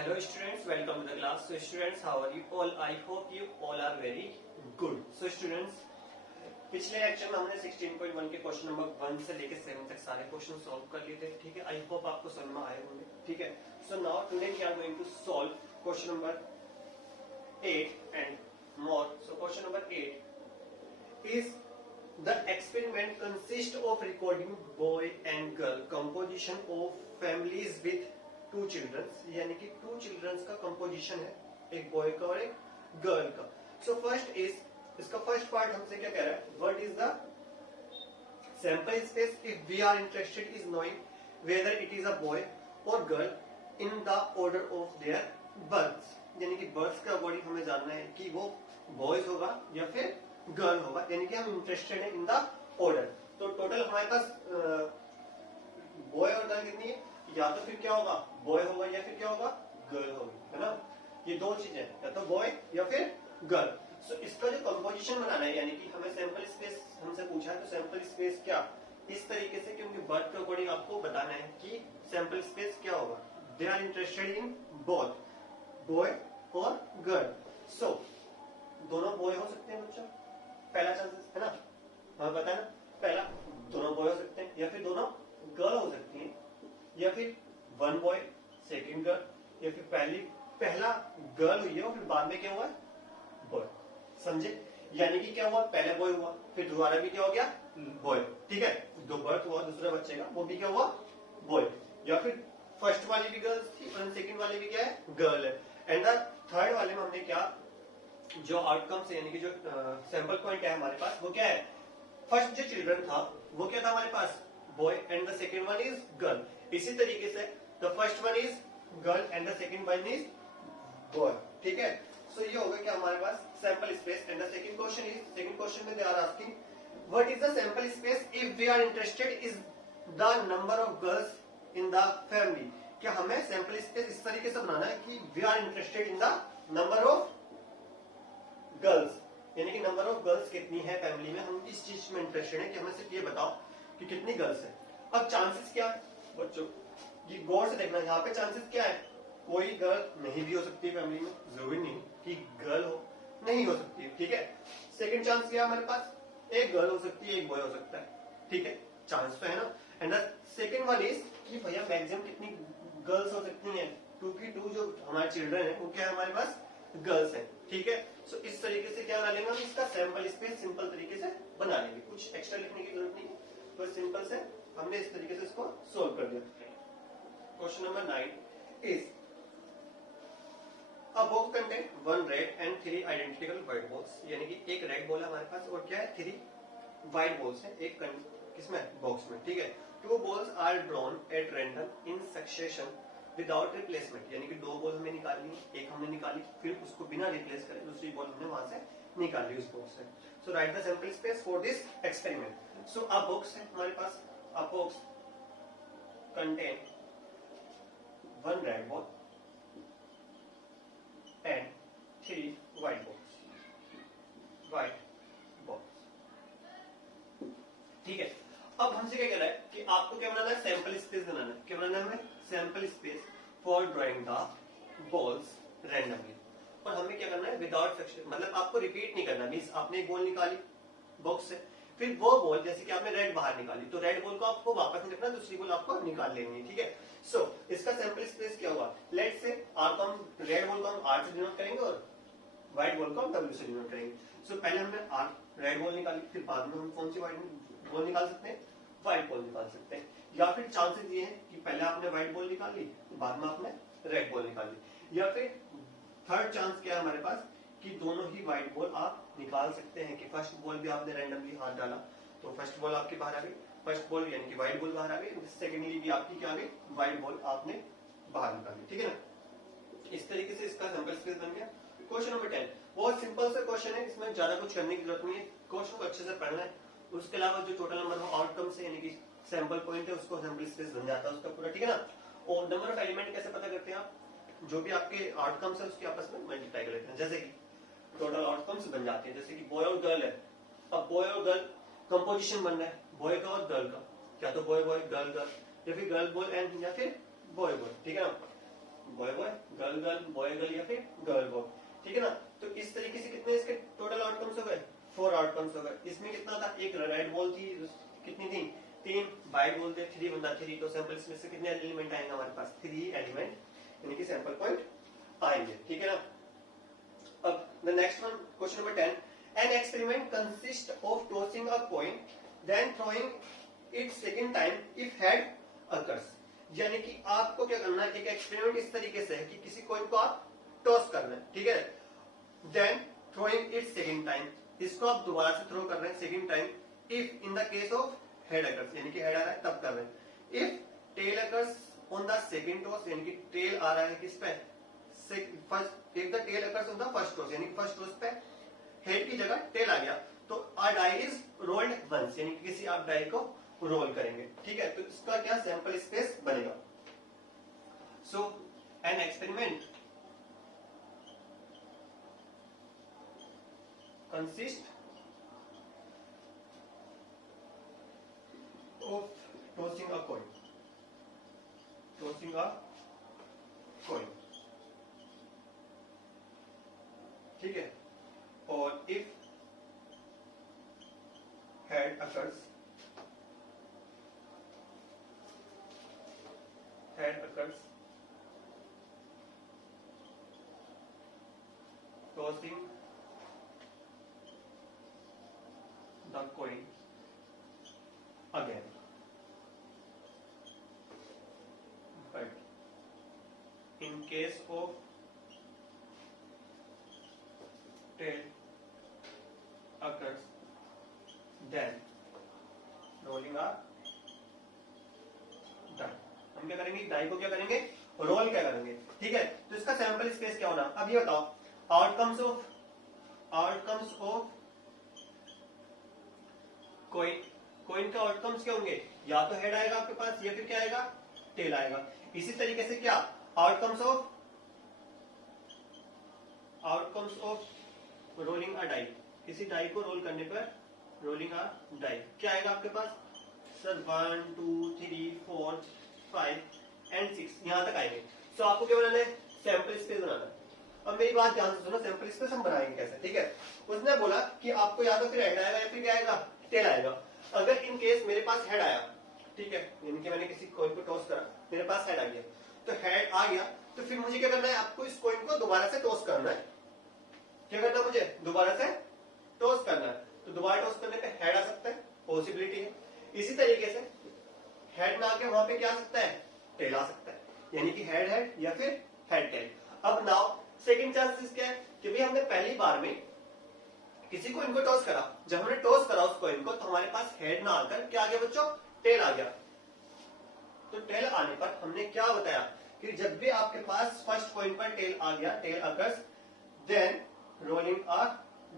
Hello students, welcome to the class. So students, how are you all? I hope you all are very good. So students, पिछले lecture में हमने 16.1 के question number 1 से लेकर 7 तक सारे क्वेश्चन सॉल्व कर लिए थे. ठीक है, आई होप आपको समझ में आए होंगे. ठीक है, so now today we are going to solve question number 8 and more. So question number 8 is the experiment consists of recording boy and girl composition of families with two children. यानी कि two children का composition है, एक boy का और एक girl का. So first is इसका फर्स्ट पार्ट हमसे क्या कह रहा है, what is the sample space if we are interested is knowing whether it is a boy or girl in the order of their births. यानी कि बर्थ का अकॉर्डिंग हमें जानना है कि वो बॉयज होगा या फिर गर्ल होगा, यानी कि हम इंटरेस्टेड है इन द ऑर्डर. तो टोटल हमारे पास बॉय और गर्ल कितनी है, या तो फिर क्या होगा बॉय होगा या फिर क्या होगा गर्ल होगी, है ना. ये दो चीजें, या तो बॉय या फिर गर्ल. सो इसका जो कंपोजिशन बनाना है, यानी कि हमें सैंपल स्पेस हमसे पूछा है, तो सैंपल स्पेस क्या इस तरीके से, क्योंकि बर्थ के अकॉर्डिंग आपको बताना है कि सैंपल स्पेस क्या होगा. They are interested in both boy और गर्ल. सो दोनों बॉय हो सकते हैं बच्चों, पहला चांसेस है ना, हमें पता है ना. पहला दोनों बॉय हो सकते हैं, या फिर दोनों गर्ल हो सकती हैं, या फिर वन बॉय सेकंड गर्ल, या फिर पहला गर्ल हुई है और फिर बाद में क्या हुआ बॉय. समझे, यानी कि क्या हुआ, पहले बॉय हुआ, फिर दोबारा भी क्या हो गया बॉय. ठीक है, दो बर्थ हुआ दूसरा बच्चे का, वो भी क्या हुआ बॉय. या फिर फर्स्ट वाली भी गर्ल्स थी और सेकंड वाली भी क्या है गर्ल है. एंड द थर्ड वाले में हमने क्या जो आउटकम से, यानी कि जो सैंपल पॉइंट है हमारे पास, वो क्या है, फर्स्ट जो चिल्ड्रन था वो क्या था हमारे पास boy and the second one is girl. इसी तरीके से the first one is girl and the second one is boy. ठीक है, सो ये होगा क्या हमारे पास sample space. And the second question में they are asking what is the sample space if we are interested is the number of girls in the family. क्या हमें सैंपल स्पेस इस तरीके से बनाना है कि we are interested in the number of girls, यानी कि नंबर ऑफ गर्ल्स कितनी है फैमिली में, हम इस चीज में इंटरेस्टेड है कि हमें सिर्फ ये बताओ कि कितनी गर्ल्स है. अब चांसेस क्या है बच्चों, ये गौर से देखना, यहाँ पे चांसेस क्या है, कोई गर्ल नहीं भी हो सकती है फैमिली में, जरूरी नहीं कि गर्ल हो, नहीं हो सकती है. ठीक है, सेकंड चांस क्या है हमारे पास, एक गर्ल हो सकती है एक बॉय हो सकता है. ठीक है, चांस तो है ना. And the second one is कि भैया मैक्सिमम कितनी गर्ल्स हो सकती हैं, 2 की 2 जो हमारे चिल्ड्रन है वो क्या है हमारे पास गर्ल्स है. ठीक है, सो इस तरीके से क्या बना लेंगे हम, इसका सैंपल स्पेस सिंपल तरीके से बना लेंगे, कुछ एक्स्ट्रा लिखने की जरूरत नहीं है, तो सिंपल से हमने इस तरीके से इसको सोल्व कर दिया. Question number 9 is a box contain 1 red and 3 identical white balls. यानी कि एक रेड बॉल है हमारे पास और क्या है 3 व्हाइट बॉल्स है एक किसमें बॉक्स में. ठीक है, 2 balls are drawn at random in succession without replacement. यानी कि 2 बॉल हमें निकालनी, एक हमने निकाली, फिर उसको बिना रिप्लेस करे दूसरी बॉल हमने वहां से निकाली उस बॉक्स से. So write the sample space for this experiment. So a box है हमारे पास, a box contain 1 red ball and 3 white balls. ठीक है, अब हमसे क्या कह रहा है कि आपको क्या बनाना है, सैंपल स्पेस बनाना है. क्या बनाना है हमें, sample space for drawing the balls randomly. और हमें क्या करना है विदाउट फ्रैक्शन, मतलब आपको रिपीट नहीं करना. मींस आपने एक बॉल निकाली बॉक्स से, फिर वो बॉल जैसे कि आपने रेड बाहर निकाली, तो रेड बॉल को आपको वापस नहीं रखना, दूसरी बॉल आपको निकाल लेनी है. ठीक है, सो इसका सैंपल स्पेस क्या होगा, लेट्स से आर को हम रेड बॉल को हम आर से डिनोट करेंगे और व्हाइट बॉल को हम डब्ल्यू से डिनोट करेंगे. सो पहले हमने आर रेड बॉल निकाली, फिर बाद में हम कौन सी व्हाइट बॉल निकाल सकते हैं, व्हाइट बॉल निकाल सकते हैं. या फिर चांसेस ये है कि पहले आपने व्हाइट बॉल निकाली, बाद में आपने रेड बॉल निकाली. या फिर थर्ड चांस क्या है हमारे पास कि दोनों ही व्हाइट बॉल आप निकाल सकते हैं, कि फर्स्ट बॉल भी आपने रैंडमली हाथ डाला तो फर्स्ट बॉल आपकी बाहर आ गई, फर्स्ट बॉल यानी कि व्हाइट बॉल बाहर आ गई, सेकेंडली भी आपकी क्या आ गई व्हाइट बॉल आपने बाहर निकाली. ठीक है ना, इस तरीके से इसका सैंपल स्पेस बन गया. क्वेश्चन नंबर 10 बहुत सिंपल सा क्वेश्चन है, इसमें ज्यादा कुछ करने की जरूरत नहीं है, क्वेश्चन को अच्छे से पढ़ना है. उसके अलावा जो टोटल नंबर ऑफ आउटकम से, यानी कि सैंपल पॉइंट है, उसको सैंपल स्पेस बन जाता है उसका पूरा. ठीक है ना, और नंबर ऑफ एलिमेंट कैसे पता करते हैं आप, जो भी आपके आउटकम्स है उसके आपस में मल्टीप्लाई कर लेते हैं. जैसे कि टोटल आउटकम्स बन जाते हैं, जैसे कि बॉय और गर्ल है, अब बॉय और गर्ल कंपोजिशन बन रहा है बॉय का और गर्ल का, क्या तो बॉय बॉय गर्ल गर्ल, या फिर गर्ल बॉय एंड या फिर बॉय बॉय. ठीक है ना, boy boy, girl girl, boy girl या फिर गर्ल बॉय, ठीक है ना। तो इस तरीके से कितने इसके टोटल आउटकम्स हो गए, 4 आउटकम्स हो गए। इसमें कितना था, एक रेड बॉल थी, कितनी थी, 3, वाइट बॉल थे 3 बंदा 3, तो सैंपल में से कितने एलिमेंट आएंगे हमारे पास, 3 एलिमेंट यानी कि सैंपल पॉइंट आएंगे, ठीक है ना। अब the next one, question number 10, an experiment consist of tossing a coin then throwing it second time if head occurs. यानी कि आपको क्या करना है, एक एक्सपेरिमेंट इस तरीके से है कि किसी कॉइन को आप टॉस करना है, ठीक है, then throwing it second time, इसको आप दोबारा से थ्रो कर रहे हैं second time, if in the case of head occurs, यानी कि हेड आ रहा है तब कर रहे हैं, if tail occurs on the second toss, यानी कि टेल आ रहा है किस पे, first, if the tail occurs on the first toss, यानी कि फर्स्ट टॉस पे हेड की जगह टेल आ गया, तो आ डाई इज रोल्ड वंस, यानी कि किसी आप डाई को रोल करेंगे, ठीक है, तो इसका क्या सैंपल स्पेस बनेगा। So an experiment consist of tossing a coin, ठीक है, और if head occurs, tossing the coin again, but in case of tail occurs, then rolling a die, हम क्या करेंगे, डाई को क्या करेंगे, रोल क्या करेंगे, ठीक है। तो इसका सैंपल स्पेस क्या होना, अब ये बताओ, आउटकम्स ऑफ कोइन का आउटकम्स क्या होंगे, या तो हेड आएगा आपके पास या फिर क्या आएगा, टेल आएगा। इसी तरीके से क्या outcomes of rolling a die, किसी डाई को रोल करने पर रोलिंग अ डाई क्या आएगा आपके पास, सर 1 2 3 4 5 एंड 6 यहां तक आएंगे। तो आपको क्या बनाना है, सैंपल स्पेस बनाना है। अब मेरी बात ध्यान से सुनो, सैंपल स्पेस हम बनाएंगे कैसे, ठीक है। उसने बोला कि आपको या तो फिर हेड आएगा या फिर क्या आएगा, टेल आएगा। अगर इन केस मेरे पास हेड आया, ठीक है, यानी कि मैंने किसी कॉइन को टॉस करा, मेरे पास हेड आ गया, तो हेड आ गया, तो फिर मुझे क्या करना है, आपको इस कॉइन को दोबारा से टॉस करना है। क्या करना है मुझे, दोबारा से टॉस करना है। तो दोबारा टॉस करने पे हेड आ सकता है, पॉसिबिलिटी है। इसी तरीके से हेड ना आके वहां पे क्या आ सकता है, टेल आ सकता है, यानी कि हेड या फिर हेड टेल। अब नाउ सेकंड चांसेस क्या है कि भाई हमने पहली बार में किसी को इनको टॉस करा, जब हमने टॉस करा उस कॉइन को, तो हमारे पास हेड ना आकर क्या आ गया बच्चों, टेल आ गया। तो टेल आने पर हमने क्या बताया कि जब भी आपके पास फर्स्ट कॉइन पर टेल आ गया, tell occurs, then rolling a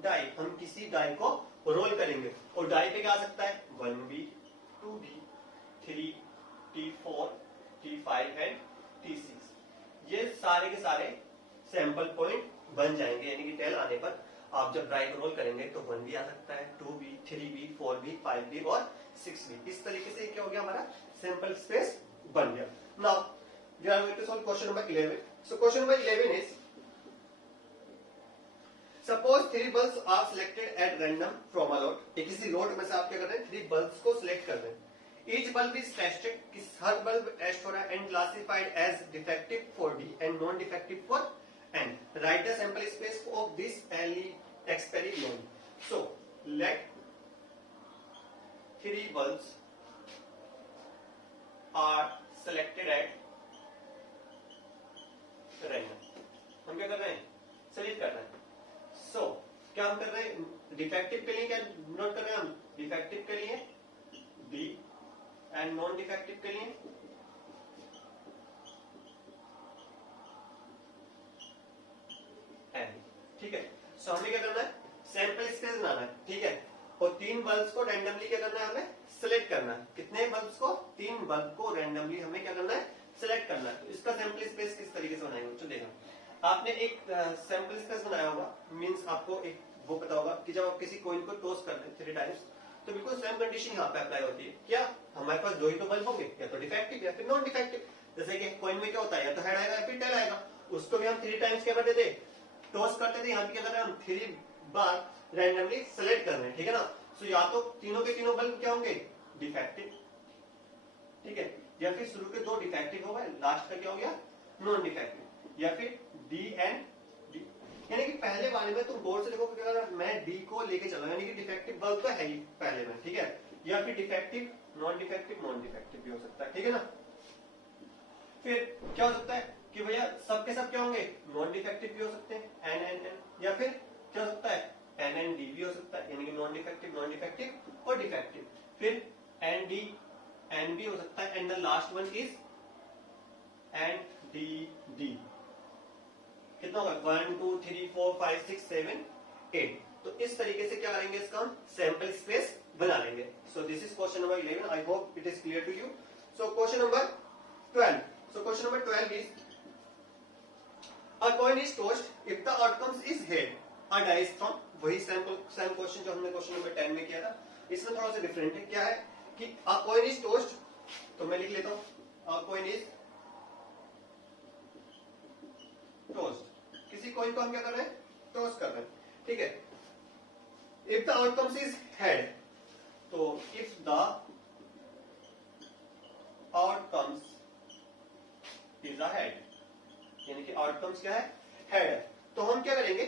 die, हम किसी डाई को रोल करेंगे, और डाई पे क्या आ सकता है, 1b 2b 3 T4 T5 and T6। ये सारे के सारे सैंपल पॉइंट बन जाएंगे, यानी कि टेल आने पर आप जब ड्राई को रोल करेंगे तो 1 भी आ सकता है, 2b 3b 4b 5b और 6b। इस तरीके से क्या हो गया, हमारा सैंपल स्पेस बन गया। Now we are going to solve question number 11। So question number 11 is, suppose 3 bulbs are selected at random from a lot. एक किसी लॉट में से आप क्या कर रहे हैं, 3 बल्ब्स को सिलेक्ट कर रहे हैं। Each bulb is tested, किस हर बल्ब टेस्ट हो रहा है, and classified as defective for D and non-defective for N. Write the sample space of this experiment. So let 3 bulbs are selected at random. हम क्या कर रहे हैं, सेलेक्ट कर रहे हैं। So क्या हम कर रहे हैं, डिफेक्टिव के लिए क्या नोट कर रहे हैं, हम डिफेक्टिव के लिए D एंड नॉन डिफेक्टिव के लिए एन, ठीक है। सो हमें क्या करना है, सैंपल स्पेस बनाना है, ठीक है, और 3 बल्ब्स को रैंडमली क्या करना है, हमें सिलेक्ट करना है। कितने बल्ब्स को, 3 बल्ब को रैंडमली हमें क्या करना है, सिलेक्ट करना है। तो इसका सैंपल स्पेस किस तरीके से बनाएंगे बच्चों, देखो आपने एक सैंपल स्पेस बनाया होगा, मींस आपको एक वो पता होगा कि जब आप किसी कॉइन को टॉस करते हैं 3 टाइम्स, तो बिल्कुल सेम कंडीशन यहाँ पे अप्लाई होती है। क्या हमारे पास 2 ही तो बल्ब होंगे, या तो डिफेक्टिव या फिर नॉन डिफेक्टिव। जैसे कि कॉइन में क्या होता है, या तो हेड आएगा या फिर टेल आएगा। उसको भी हम 3 टाइम्स क्या करते थे, टॉस करते थे। यहाँ पे क्या कर रहे हैं हम 3 बार रैंडमली सेलेक्ट कर रहे हैं, ठीक है ना। सो या तो तीनों के तीनों बल्ब क्या होंगे, डिफेक्टिव, ठीक है, या फिर शुरू के 2 डिफेक्टिव हो गए, लास्ट का क्या हो गया, नॉन डिफेक्टिव, या फिर डी एंड डी। यानी कि पहले वाले में तुम गौर से देखो क्या कर रहा है, मैं डी को लेके चल रहा हूं, यानी कि डिफेक्टिव बल्ब तो है ही पहले में, ठीक है, या फिर डिफेक्टिव नॉन डिफेक्टिव भी हो सकता है, ठीक है ना। फिर क्या हो सकता है कि भैया सब के सब क्या होंगे, नॉन डिफेक्टिव भी हो सकते हैं, एन एन एन, या फिर क्या हो सकता है, एन एन डी भी हो सकता है, यानी कि नॉन डिफेक्टिव और डिफेक्टिव। फिर एन डी एन भी हो सकता है, and the last one is an D D. कितना होगा, 1 2 3 4 5 6 7 8। तो इस तरीके से क्या करेंगे, इसका हम सैंपल स्पेस बना लेंगे। So this is question number 11। I hope it is clear to you. So question number 12। So question number 12 is a coin is tossed if the outcomes is head, a die is thrown। वही same question जो हमने question number 10 में किया था, इसमें थोड़ा सा different है। क्या है कि a coin is tossed, तो मैं लिख लेता हूं, a coin is tossed। किसी कॉइन को हम क्या कर रहे हैं, टॉस कर रहे हैं, ठीक है। if the outcomes is head, तो if the outcomes is the head, यानी कि आउटकम्स क्या है, हेड है, तो हम क्या करेंगे,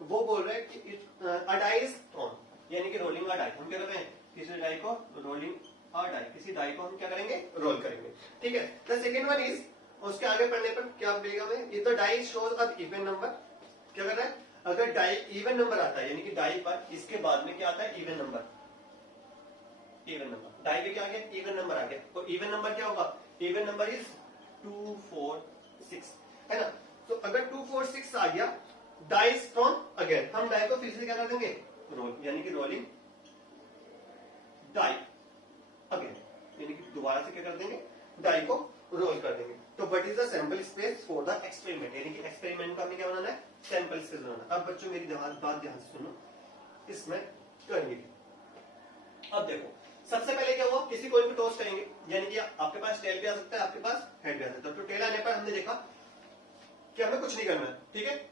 वो बोल रहे हैं कि अ डाई इज थ्रोन, यानी कि रोलिंग अ डाई। हम क्या कर रहे हैं, किसी डाई को रोलिंग अ डाई, किसी डाई को हम क्या करेंगे, रोल करेंगे, ठीक है। द सेकंड वन इज, उसके आगे पढ़ने पर क्या मिलेगा हमें, इफ द डाई शोज अब इवन नंबर, क्या कर रहा है, अगर डाई इवन नंबर आता है, यानी कि डाई पर इसके बाद में क्या आता है, इवन नंबर, डाई पे क्या आ गया, इवन नंबर आ गया, तो इवन नंबर क्या होगा, इवन नंबर इज 2 4 6, है ना। तो अगर 2 4 6 आ गया, डाइस फ्रॉम अगेन, हम डाई को फिर से क्या कर देंगे, रोल, यानी कि रोलिंग डाई अगेन, यानी कि दोबारा से क्या कर देंगे, डाई को रोल कर देंगे। तो what is the sample space for the experiment, यानी कि एक्सपेरिमेंट का हमें क्या बनाना है, सैंपल स्पेस बनाना। अब बच्चों मेरी बात ध्यान से सुनो, इसमें करेंगे। अब देखो सबसे पहले क्या हुआ, किसी कोई भी टॉस करेंगे, यानी कि आपके पास टेल भी आ सकता है, आपके पास हेड भी आ सकता है। तो टेल आने पर हमने देखा कि हमें कुछ नहीं करना है, ठीक है।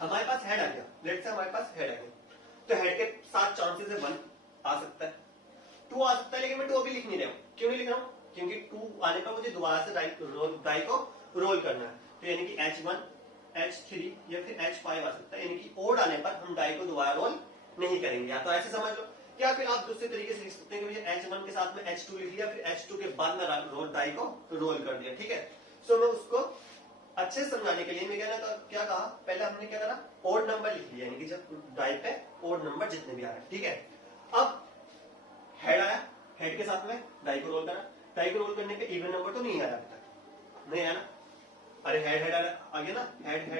हमारे पास हेड आ गया, लेट्स से हमारे पास हेड आ गया, तो हेड के साथ चांसेस है 1 आ सकता है, 2 आ सकता है, लेकिन मैं 2 अभी लिख नहीं रहा हूं। क्यों नहीं लिख रहा हूं, क्योंकि 2 आने पर मुझे दोबारा से डाई को रोल करना है, तो यानी कि H1 H3 या फिर H5 आ सकता है, यानी कि ओड आने पर हम डाई को दोबारा रोल नहीं करेंगे। या तो ऐसे समझ लो, या फिर आप दूसरे तरीके से लिख सकते हैं कि मुझे H1 के साथ में H2 लिख लिया, फिर H2 के बाद में डाई को रोल कर दिया, ठीक है। सो मैं उसको अच्छे से समझाने के लिए मैं क्या कहा, पहले हमने क्या करा, ओड नंबर लिख लिया, यानी कि जब डाई पे ओड नंबर जितने भी आ रहे हैं, ठीक है। अब हेड आया, हेड के साथ में डाई को रोल करा, डाई को रोल करने पे इवन नंबर तो नहीं आया अभी तक, नहीं आया ना, अरे हेड आ गया ना, हेड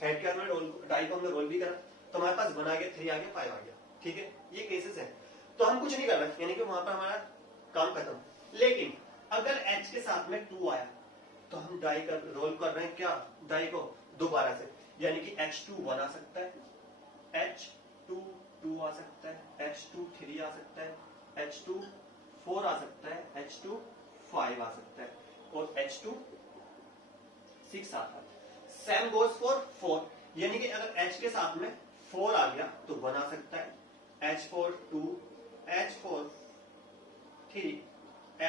हेड के रोल, डाई को हमने रोल भी करा, तो हमारे पास 1 आ गया, 3 आ गया, 5 आ गया, ठीक है। ये केसेस हैं, तो हम कुछ नहीं कर रहे, यानी कि वहां पर हमारा काम खत्म। लेकिन अगर H के साथ में 2 आया, तो हम डाई का रोल कर रहे हैं क्या, डाई को दोबारा से, यानी कि H2 1 आ सकता है, H2 2 आ सकता है, H2 3 आ सकता है, H2 4 आ सकता है, H2 5 आ सकता है, और H2 6 आता है। सेम गोज फॉर 4, यानी कि अगर H के साथ में 4 आ गया तो 1 आ सकता है, H4 2, H4 3,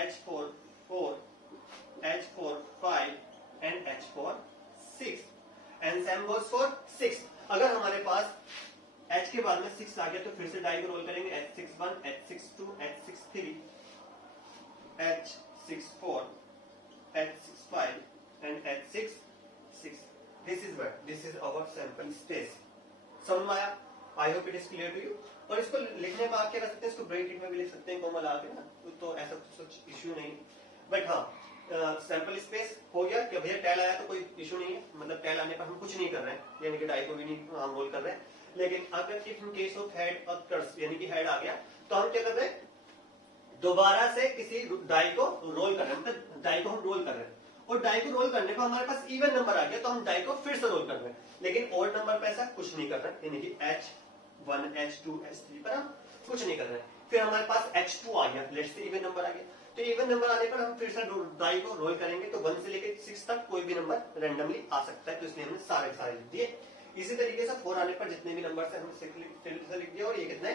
H4 4, H4 5 and H4 6, and same goes for 6। अगर हमारे पास H के बाद में 6 आ गया तो फिर से डाई को रोल करेंगे, H61 H62 H63 H64 H65 and H66। this is our sample space। समझ में आया? I hope it is clear to you. और इसको लिखने में आप क्या कर सकते हैं, इसको ब्रैकेट में भी लिख सकते हैं कोमल आके ना, तो ऐसा कुछ इश्यू नहीं। बट हाँ, सैंपल स्पेस हो गया कि भैया टेल आया तो कोई इशू नहीं है, मतलब टेल आने पर हम कुछ नहीं कर रहे हैं, यानी कि डाई को भी नहीं हम रोल कर रहे हैं। लेकिन अगर if in case of head occurs, यानी कि हेड आ गया, तो हम क्या कर रहे हैं, दोबारा से किसी डाई को रोल कर रहे हैं, मतलब डाई को हम रोल कर रहे हैं, और डाई को रोल करने पर हमारे पास इवन नंबर आ गया तो हम डाई को फिर से रोल कर रहे हैं, लेकिन ऑड नंबर पर ऐसा कुछ नहीं कर रहे, यानी कि H1 H2 H3 पर हम कुछ नहीं कर रहे हैं। फिर हमारे पास H2 आ गया, लेट्स से इवन नंबर आ गया, तो इवन नंबर आने पर हम फिर से डाई को रोल करेंगे तो 1 से लेकर 6 तक कोई भी नंबर रैंडमली आ सकता है, तो इसलिए हमने सारे सारे लिख दिए। इसी तरीके से 4 आने पर जितने भी नंबर है हमने फिर से लिख दिया, और ये कितने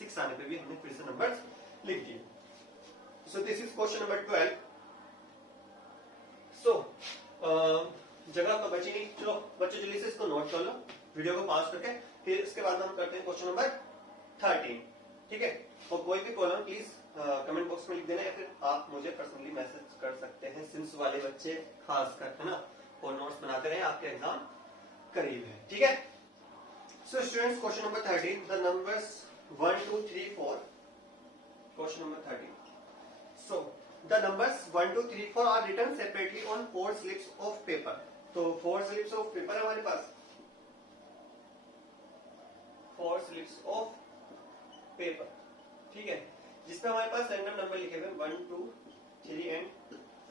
6 आने पर भी हमने फिर से नंबर लिख दिए। सो दिस इज क्वेश्चन नंबर 12। सो जगह तो बची नहीं, चलो बच्चों जल्दी से इसको नोट कर लो वीडियो को पॉज करके, फिर इसके बाद हम करते हैं क्वेश्चन नंबर 13, ठीक है। और कोई भी प्रॉब्लम प्लीज कमेंट बॉक्स में लिख देना, या फिर आप मुझे पर्सनली मैसेज कर सकते हैं, सिंस वाले बच्चे खास कर, है ना, और नोट्स बनाते रहे, आपके एग्जाम करीब है, ठीक है। So students question number 13, the numbers 1 2 3 4, question number 13। So the numbers 1 2 3 4 are written separately on 4 slips of paper. तो 4 स्लिप्स ऑफ पेपर है हमारे पास, 4 स्लिप्स ऑफ पेपर, ठीक है, जिसमें हमारे पास रैंडम नंबर लिखे हुए 1 2 3 एंड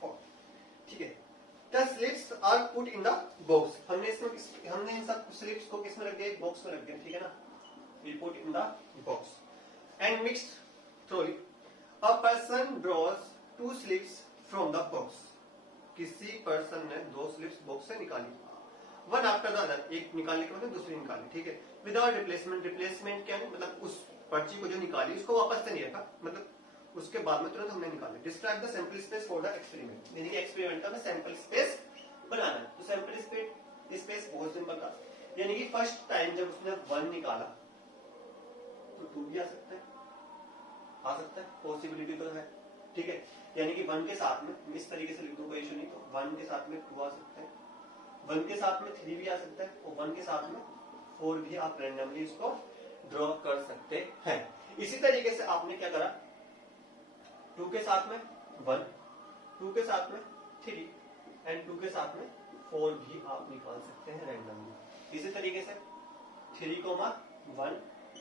4, ठीक है। The slips are put in the box. हमने इन सब स्लिप्स को किस में रख दिया, एक बॉक्स में रख दिया, ठीक है ना, we put in the box and mixed through it. A person draws 2 slips from the box. किसी पर्सन ने 2 स्लिप्स बॉक्स से निकाली, वन आफ्टर द अदर, एक निकालने के बाद दूसरी निकाली, ठीक है, विदाउट रिप्लेसमेंट। रिप्लेसमेंट क्या है, मतलब उस पर्ची को जो निकाली उसको वापस से नहीं रखा, मतलब उसके बाद में तुरंत हमने निकाला। Describe the sample space for the experiment, यानी कि एक्सपेरिमेंट का सैंपल स्पेस बनाना है। तो सैंपल स्पेस बहुत सिंपल था, यानी कि फर्स्ट टाइम जब उसने 1 निकाला तो 2 भी आ सकता है, पॉसिबिलिटी तो है, ठीक है, यानी कि 1 के साथ में इस तरीके से लिख दूं, कोई इशू नहीं, तो 1 के साथ में 2 आ सकता है, 1 के साथ में 3 भी आ सकता है, और 1 के साथ में 4 भी आप रैंडमली इसको ड्रॉ कर सकते हैं। इसी तरीके से आपने क्या करा, 2 के साथ में 1, 2 के साथ में 3 एंड 2 के साथ में 4 भी आप निकाल सकते हैं रैंडमली। इसी तरीके से 3,1,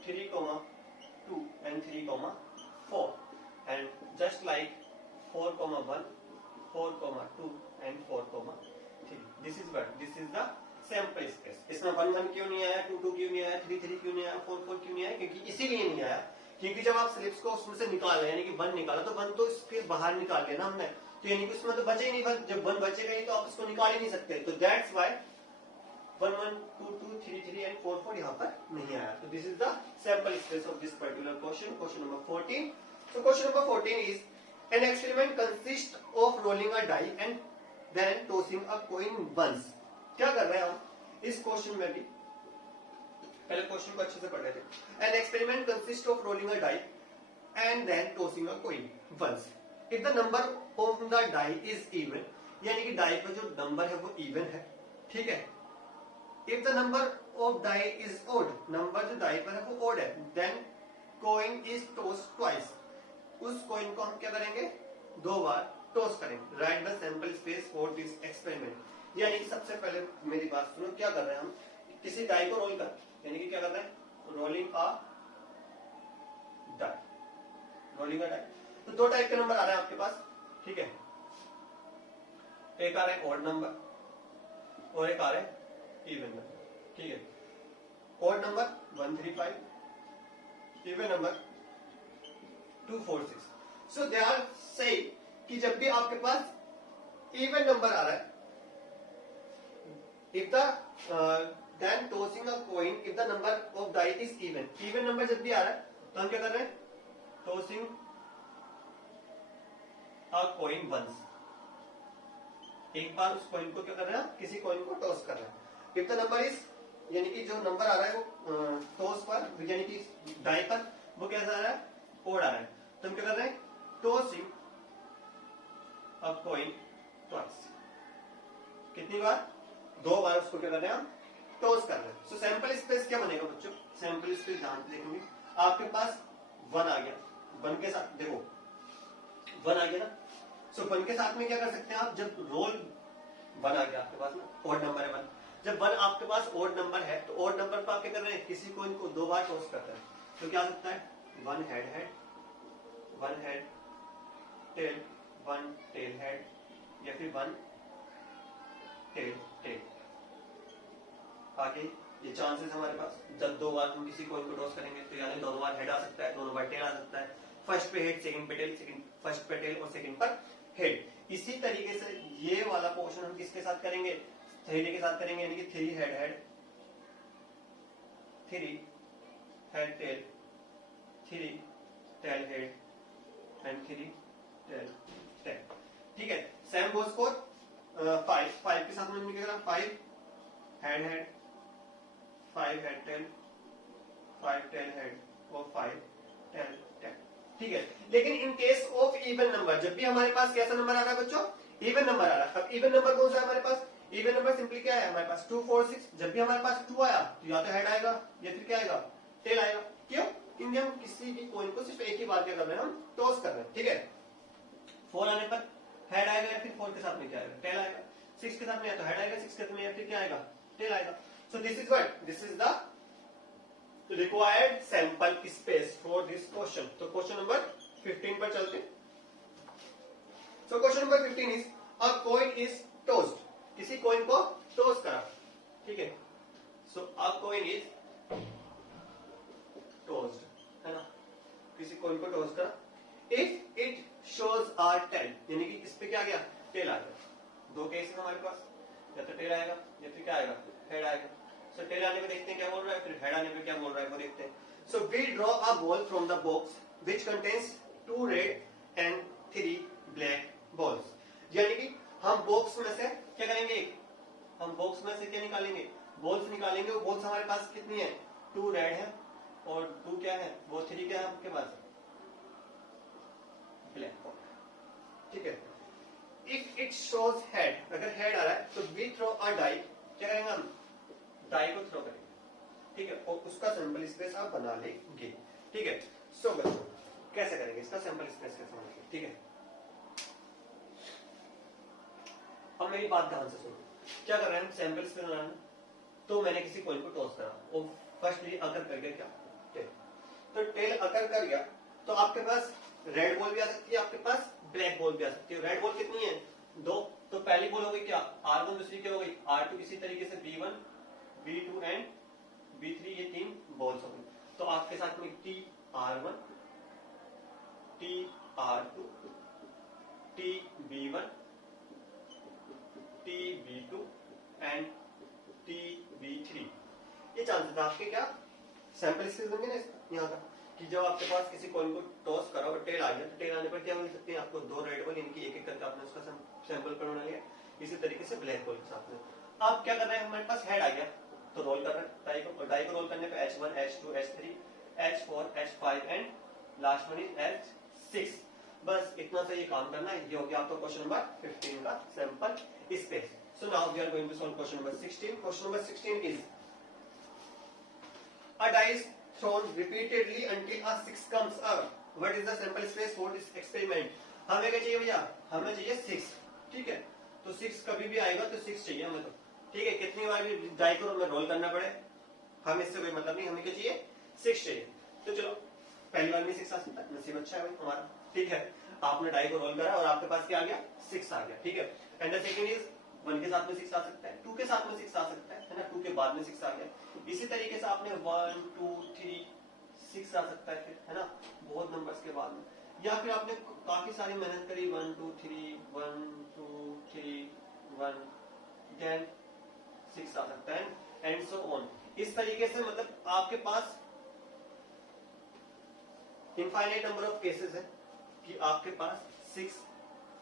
3,2 and 3,4 and just like 4,1, 4,2 and 4,3। This is the sample space. इसमें 1 1 क्यों नहीं आया, 2 2 क्यों नहीं आया, 3 3 क्यों नहीं आया, 4 4 क्यों नहीं आया, क्योंकि इसीलिए नहीं आया क्योंकि जब आप स्लिप्स को उसमें से निकाल रहे हैं, यानी कि 1 निकाला तो 1 तो इसके बाहर निकाल लिया ना हमने, तो यानी कि उसमें तो बचे ही नहीं, जब 1 बचेगा ही तो आप इसको निकाल ही नहीं सकते, तो दैट्स व्हाई 1 1 2 2 3 3 एंड 4 4 यहाँ पर नहीं आया। तो this is the sample space of this particular question number 14। So question number 14 is an experiment consist of rolling a die and then tossing a coin once. क्या कर रहे हैं हम इस क्वेश्चन में भी, पहले क्वेश्चन को अच्छे से पढ़ रहे थे। An experiment consist of rolling a die and then tossing a coin once. If the number of the die is even, यानी कि डाई का जो नंबर है वो इवन है, ठीक है। If the number of die is odd, number जो डाई पर है वो ओड है, then coin is toss twice. उस कॉइन को हम क्या करेंगे, 2 बार टॉस करेंगे। Right the sample space for this experiment, यानी कि सबसे पहले मेरी बात सुनो, क्या कर रहे हैं हम, किसी डाई को रोल कर, यानी कि क्या कर रहे हैं, rolling a die, rolling a die. तो 2 टाइप के नंबर आ रहे हैं आपके पास, ठीक है, एक आ रहा है ऑड नंबर और एक आ रहा है इवन नंबर, ठीक है। Odd number 135, even number 246। So they are say कि जब भी आपके पास इवन नंबर आ रहा है, if the then tossing a coin if the number of die is even number जब भी आ रहा है तो हम क्या कर रहे हैं, tossing a coin once, एक बार उस कॉइन को क्या कर रहे हैं, किसी कॉइन को टॉस कर रहे हैं। if the number is, यानी कि जो नंबर आ रहा है वो टॉस पर, यानी कि डाई पर वो कैसा आ रहा है, ओड आ रहा है, तो हम क्या कर रहे हैं, tossing a coin twice, कितनी बार, 2 बार उसको क्या कर रहे हैं हम, टॉस कर रहे हैं। सो सैंपल स्पेस क्या बनेगा बच्चों, सैंपल स्पेस ध्यान से देखेंगे, आपके पास 1 आ गया, 1 के साथ देखो 1 आ गया ना, सो 1 के साथ में क्या कर सकते हैं आप, जब रोल 1 आ गया आपके पास ना, ऑड नंबर है 1, जब 1 आपके पास ऑड नंबर है तो ऑड नंबर पर आप क्या कर रहे हैं, किसी को इनको 2 बार टॉस करते हैं, तो क्या आ सकता है, 1 head head, 1 head tail, 1 tail head, या फिर 1 टेल टेल। आगे ये चांसेस हमारे पास, जब 2 बार हम किसी कॉइन को टॉस करेंगे तो यानी 2 बार हेड आ सकता है, 2 बार टेल आ सकता है, फर्स्ट पे हेड, सेकंड पे टेल, सेकंड फर्स्ट पे टेल और सेकंड पर हेड। इसी तरीके से ये वाला पोर्शन हम किसके साथ करेंगे, थ्री के साथ करेंगे, यानी कि three head head, three head tail, three tail head and three tail tail. ठीक है, same goes for five, five के साथ में क्या करा, five head head, five head tail, five tail head और फाइव टेल टेल। ठीक है, लेकिन in case of even number, जब भी हमारे पास कैसा नंबर आ रहा है बच्चों, इवन नंबर आ रहा है। अब इवन नंबर कौन सा है हमारे पास, इवन नंबर सिंपली क्या है हमारे पास 2 4 6। जब भी हमारे पास 2 आया तो या तो हेड आएगा या फिर क्या आएगा, टेल आएगा। क्यों, क्योंकि हम किसी भी कॉइन को सिर्फ एक ही बार क्या कर रहे हैं, हम टॉस कर रहे हैं। ठीक है, 4 आने पर हेड आएगा या फिर 4 के साथ में क्या आएगा, टेल आएगा। 6 के साथ में या तो हेड आएगा, 6 के साथ में या फिर क्या आएगा, टेल आएगा। So this is what, this is the required sample space for this question. तो क्वेश्चन नंबर 15 पर चलते। So question number 15 is a coin is tossed, किसी कॉइन को टॉस करा। ठीक है, so a coin is tossed, है ना, किसी कॉइन को टॉस करा। If it shows are tail, यानी कि इस पे क्या आ गया, टेल आ गया। दो केस है हमारे पास, या तो टेल आएगा या फिर क्या आएगा, हेड आएगा। सो टेल आने पे देखते हैं क्या बोल रहा है, फिर हेड आने पे क्या बोल रहा है वो देखते हैं। So we draw a ball from the box which contains 2 red and 3 black balls. यानी कि हम बॉक्स में से क्या करेंगे, हम बॉक्स में से क्या निकालेंगे, बॉल्स निकालेंगे। वो बॉल्स हमारे पास कितनी है, 2 रेड है और 2 क्या है, वो 3 क्या है आपके पास, ब्लैक बॉल। ठीक है, इफ इट शोज हेड, अगर हेड आ रहा है तो वी थ्रो अ डाई, क्या करेंगे हम, डाई को थ्रो करेंगे। ठीक है, और उसका सैंपल स्पेस आप बना लेंगे। ठीक है, सो बच्चों कैसे करेंगे इसका सैंपल स्पेस कैसे बनाएंगे। ठीक है, अब मेरी बात ध्यान से सुनो, क्या कर रहे हैं हम, सैंपल स्पेस बनाना। तो मैंने किसी कॉइन को टॉस करा और फर्स्टली अकर कर गया क्या, टेल। तो टेल अकर कर गया तो आपके पास रेड बॉल भी आ सकती है, आपके पास ब्लैक बॉल भी आ सकती है। रेड बॉल कितनी है, 2। तो पहली बॉल हो गई क्या, R1, दूसरी क्या हो गई, R2। इसी तरीके से B1, B2 एंड B3, ये 3 बॉल्स हो गई। तो आपके साथ में TR1, TR2, TB1, TB2 and TB3। ये चांसेस आपके क्या, सैंपल स्पेस होंगे ना यहाँ का, कि जब आपके पास किसी कॉइन को टॉस करा और टेल आ गया, तो टेल आने पर क्या हो सकती है, आपको 2 रेड बॉल, इनकी एक एक करके आपने उसका सैंपल बना लिया। इसी तरीके से ब्लैक बॉल के साथ में आप क्या कर रहे हैं, हमारे पास हेड आ गया तो रोल कर रहे हैं डाई को, और डाई को रोल करने पे H1, H2, H3, H4, H5 and last one is H6। बस इतना सा ये काम करना है। ये हो गया आपका क्वेश्चन नंबर 15 का sample space. So now we are going to solve question number 16। Question number 16 is a die is thrown repeatedly until a 6 comes up. What is the sample space for this experiment? हमें क्या चाहिए भैया, हमें चाहिए 6। ठीक है, तो 6 कभी भी आएगा तो 6 चाहिए हमें। तो ठीक है, कितनी बार भी डाई को हमें रोल करना पड़े, हमें इससे कोई मतलब नहीं, हमें क्या चाहिए, 6 चाहिए। तो चलो पहली बार में 6 आ सकता है, नसीब अच्छा है भाई हमारा। ठीक है, आपने डाई को रोल करा और आपके पास क्या आ गया, 6 आ गया। ठीक है, एंड द सेकंड इज 1 के साथ में 6 आ सकता है, 2 के साथ में 6 आ सकता है ना, 2 के बाद में 6 आ गया। इसी तरीके से आपने 1 2 3 6 आ सकता है फिर, है ना, बहुत नंबर्स के बाद में। या फिर आपने काफी सारी मेहनत करी, 1 2 3 1 2 3 1, देन 6 आ सकता है एंड सो ऑन। इस तरीके से मतलब आपके पास इनफाइनाइट नंबर ऑफ केसेस है कि आपके पास 6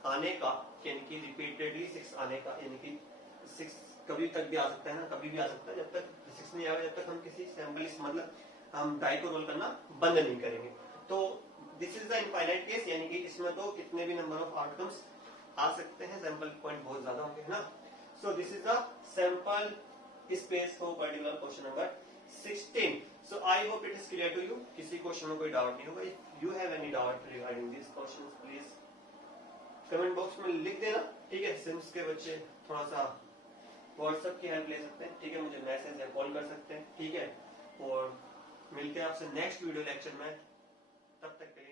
आने का, यानी कि रिपीटेडली 6 आने का, यानी कि 6 कभी तक भी आ सकता है ना, कभी भी आ सकता है। जब तक 6 नहीं आएगा, जब तक हम किसी सैंपल मतलब हम डाई को रोल करना बंद नहीं करेंगे। तो this is the infinite case, यानी कि इसमें तो कितने भी नंबर ऑफ आउटकम्स आ सकते हैं, सैंपल पॉइंट बहुत ज्यादा होंगे, है ना। सो this is the sample space for particular question number 16. So I hope it is clear to you. किसी क्वेश्चन में कोई डाउट नहीं होगा। If you have any doubt regarding these questions, please comment box में लिख देना। ठीक है, सिम्स के बच्चे थोड़ा सा व्हाट्सएप की हेल्प ले सकते हैं। ठीक है, मुझे मैसेज या कॉल कर सकते हैं। ठीक है, और मिलते हैं आपसे नेक्स्ट वीडियो लेक्चर में, तब तक के लिए